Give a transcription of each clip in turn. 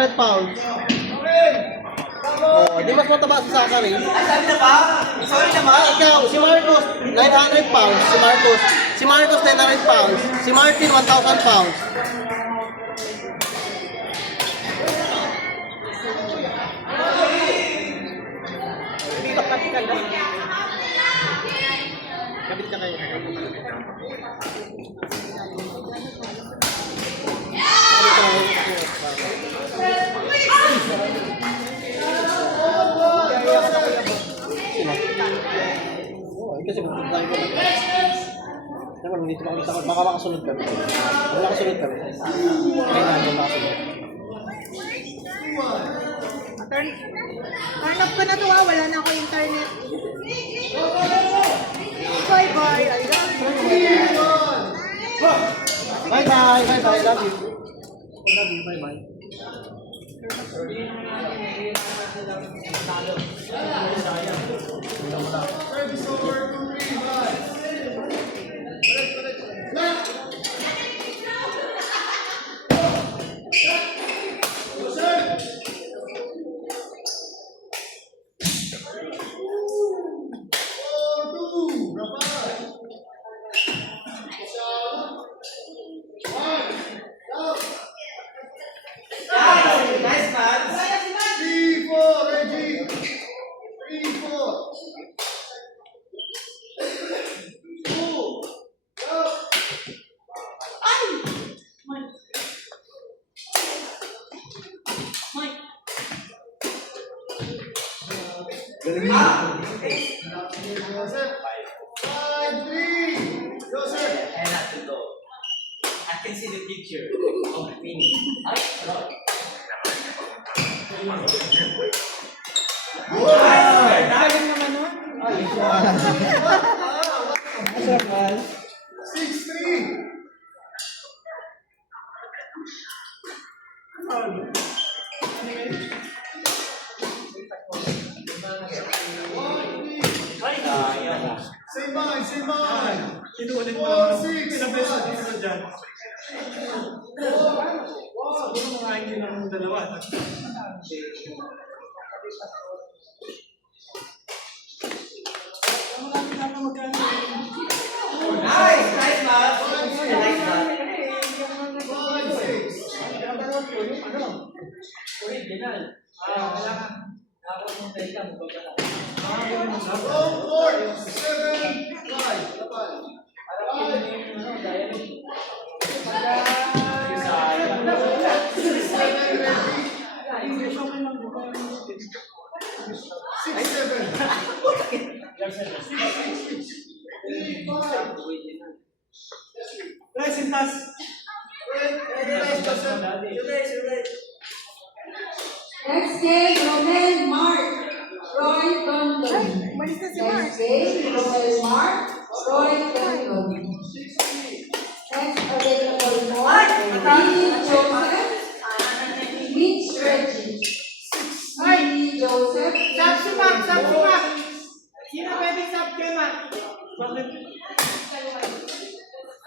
100 pounds. Oh, di mas mataba si Zachary. Ay, sabi na ba? Sorry naman. Ikaw, si Marcos, 900 pounds. Si Marcos, 900 pounds. Si Martin, 1,000 pounds. Dito kasi ka na. Kapit ka kayo. Kasi magpunta tayo ko. Naman, dito makakita ko. Baka makasunod kami. Baka makasunod kami. Kaya na, baka makasunod. Turn off ko na to ha, wala na ako internet. Bye bye, I love you. Bye bye, bye bye, I love you. I love you, bye bye. Nice, man. 3-4, Reggie. 3-4. 2. Go. Joseph. 5-3. Joseph. I have to go. I can see the picture of me. Galing naman nun. 6-3. Same mind, same mind. 4-6. Nice, nice, man. Nice, man. 5-6. Original. Long court. 7-5. 6-7. Next game, Romel Mark, Roy Condon. Umalis na si Mark. Next game, Romel Mark, Roy Condon. Next available for Billy Joseph, Mitch Reggie. Billy Joseph, Sab si Mark. Sino pwede sab kay Mark?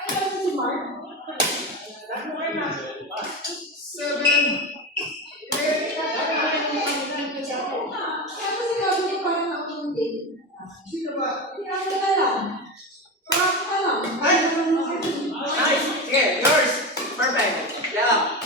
Ano si Mark? 7. Ano sinabi niya parang ako hindi? Sino ba? Sinabi na lang. Parang ka lang. Nice. Sige, yours. Perfect. Yeah.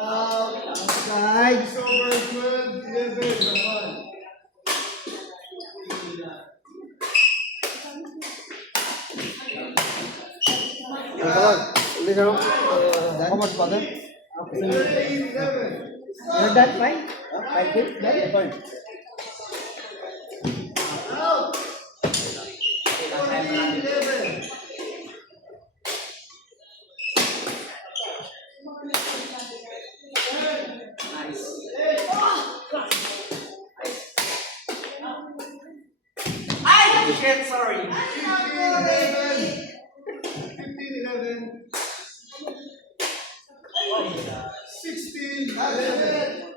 Outside. It's over 12-11 naman. Listen, how much for that? Okay. 13-11. You're done, fine? Fine, good? Done? Fine. Out. 14-11. Ay, shit, sorry. 15-11. 16-11.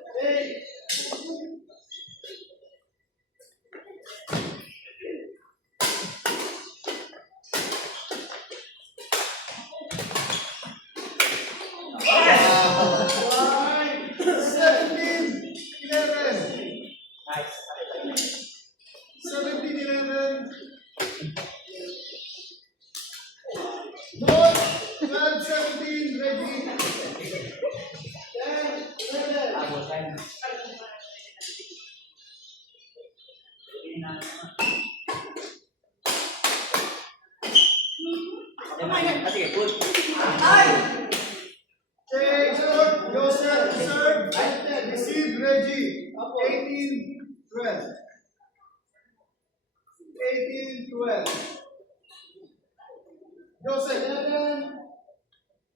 Right. 17-11. Nice. 17-11. North 12-17. Ready. 10-11. Abot time. Sige, good. Change short. Joseph serve. Receive Reggie. 18-12. 18-12. Joseph.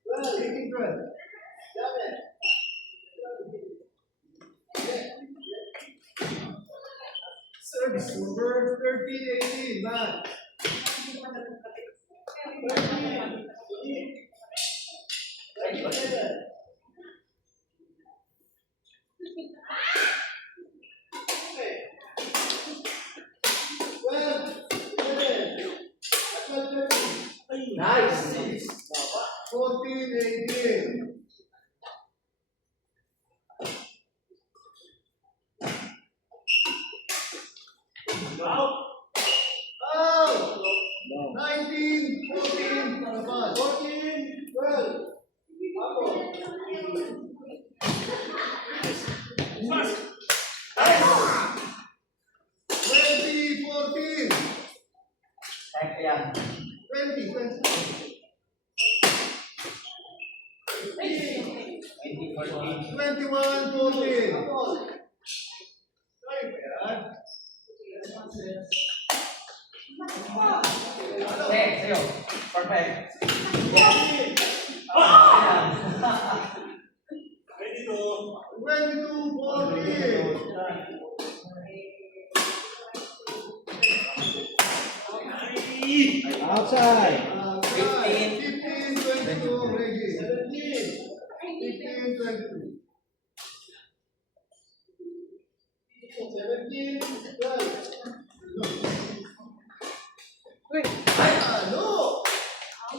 18-12. Service over 13-18. Man. Nice. 14-18. Out. 19-14. Parapan. 14-12. Twenty 14. Thank you. 20 20. 21 14. Sorry ba yan? Okay, sa'yo. Perfect. Ready to? 22 14. Outside. 15 22 Reggie. 15 22. 17 12. Ano?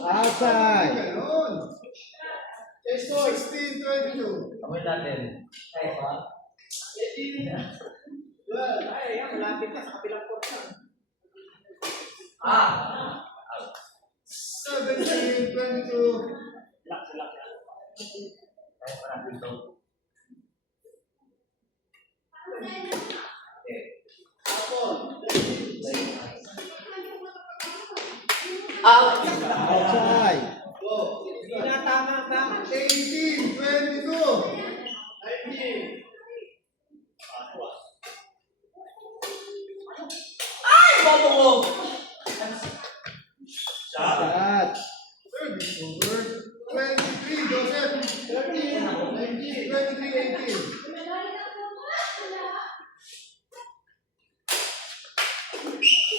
Outside. Ganon. 16 22. Amoy natin. Kaya pa? 12. Ay, yan, malapit na sa kabilang court na. Ah! 17 22. Relax, relax. Kaya pa natin ito. Okay. Out! Outside. Tama, tama. 18 22. 19. Ay! Bobo ko! Shot. Service over 23 Joseph. 13 19 23 18.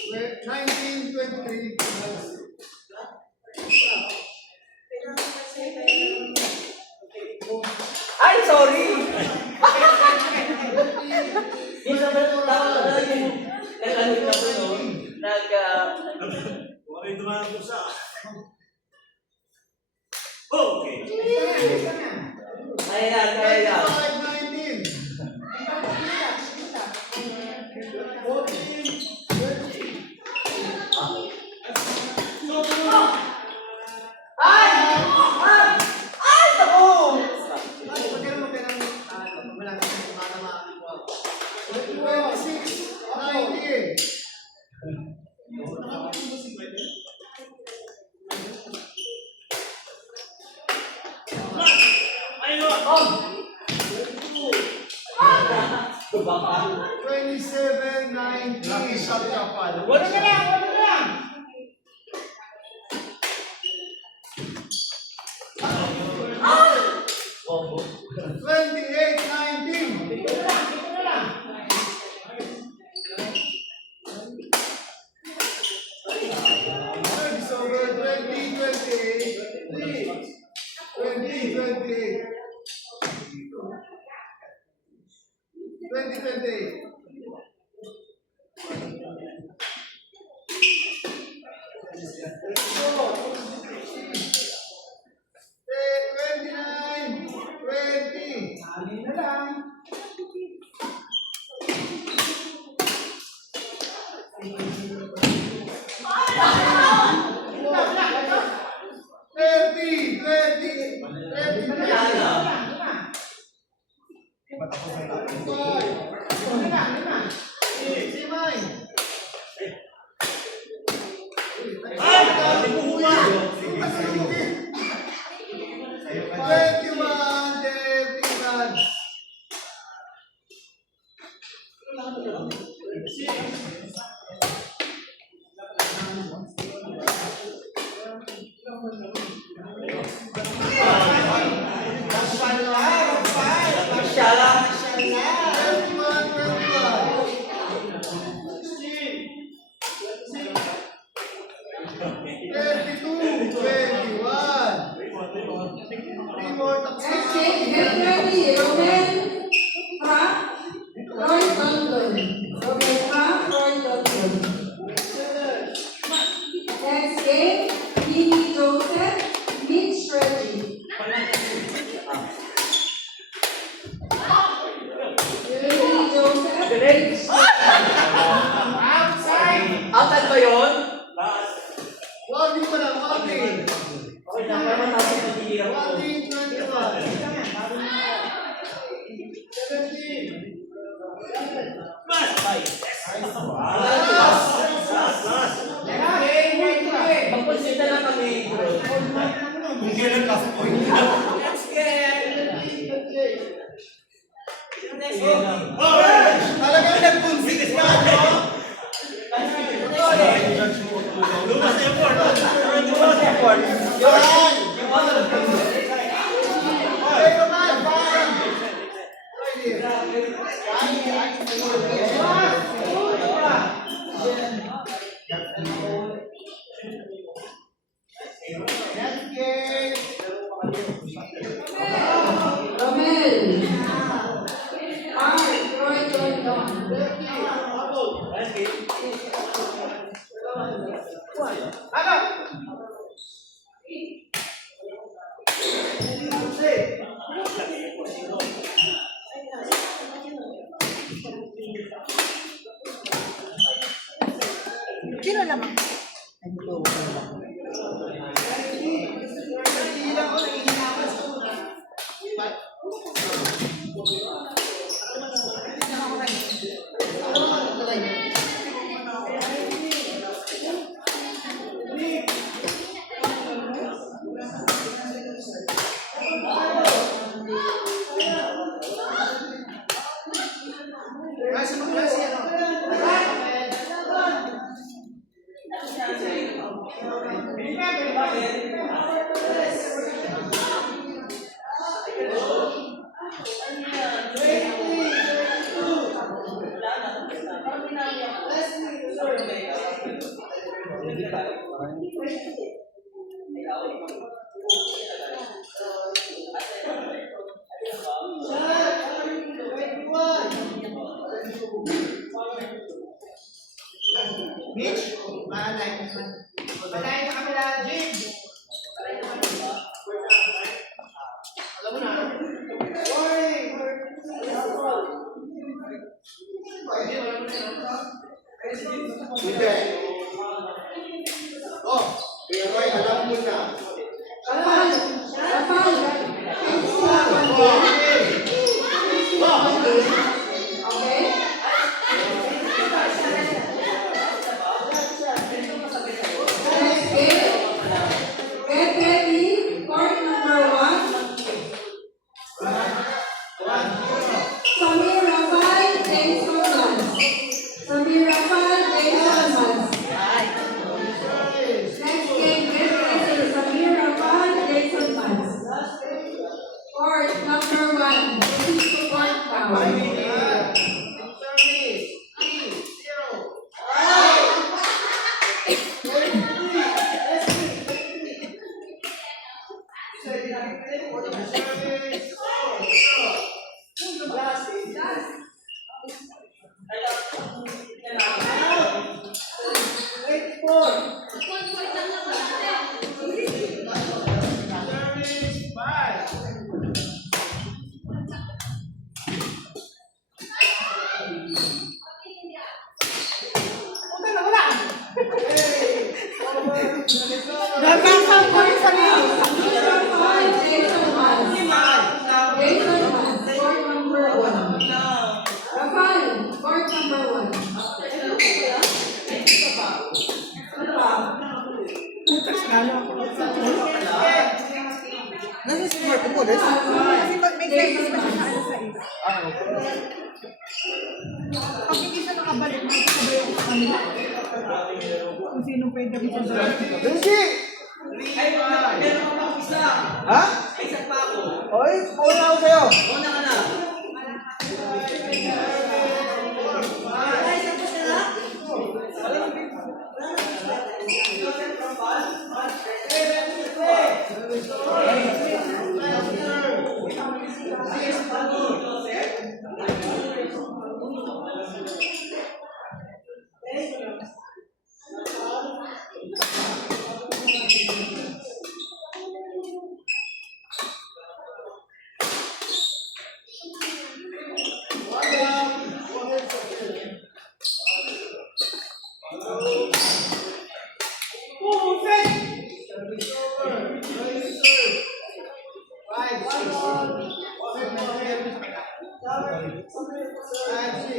19 23. Ay, sorry! Isa ba ito tawag na yung nag-ano na po nun? Okay. Ayan, ayan. 19. 14 20. Ay! Ay! 27, 19. Wala na lang, wala na lang. Combo. 28, 19. Dito na lang, dito na lang. Service over 20, 28. 20, 28. 20, 28. Eh, 29, 20. Dali na lang. Thirty, 20, 30, Wala na. Si Mine. Ay! 21, everyone. Siya lang. 21, 21. 32, 21. Three more Next taxes. game, get ready. Roman, ha? Roy London. Roman, ha? Roy London. Next game, Vinny Joseph, Mitch Reggie. Vinny Joseph, Mitch. Outside ba yun? One, di pa lang, one day. Okay lang, pero natin natihirap ko. One day, 21. 17. Magpunsinta lang kami. Kung kailan ka sa point. Talagang nagpunsit ka, no? Lumas na effort. Yan! Hey, Roman, bang! Next game. Romel. Art, Roy London. Sino naman? Mitch, mahalay. Patayin na kami na, Jim. Alam mo na. Warning! Hindi. Oh, Kuya Roy, alam mo na. Rafael. Rafael. Okay? Next game. Get ready. Court number 1. Nagkasal ko rin sa rin. Jason Hans, court number 1. Rafael, court number 1. Nasa si Marco po, des? Kasi may service pa siya sa ano sa iyo. Pag hindi siya nakabalik, magkakabay ako sa kanila. Kung sino pwede kami sa dalawa. Benji! Ay, meron ka pa isa. Ha? Isa pa ako. Oy, pauna ako sa'yo. Una ka na.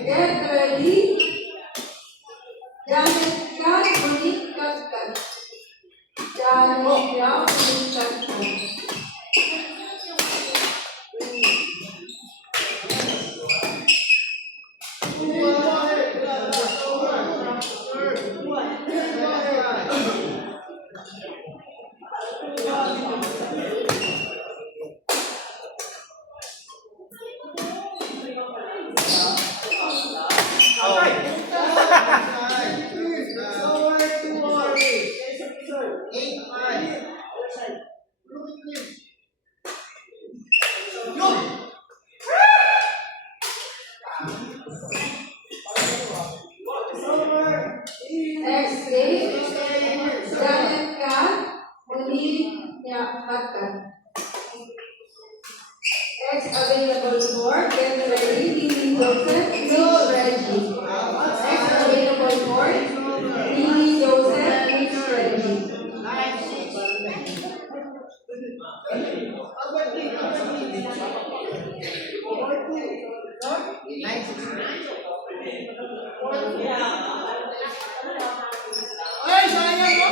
Get ready. Janet Kat, Monique Kat. Janet Kat, Monique Kat. Next is Janet Kat, Monique Kat. Next available for get ready, Lily Joseph, Mitch Reggie. Next available for Lily Joseph, Mitch Reggie. Ay, sayang mo!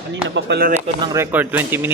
Kanina pa pala record ng record, 20 minutes.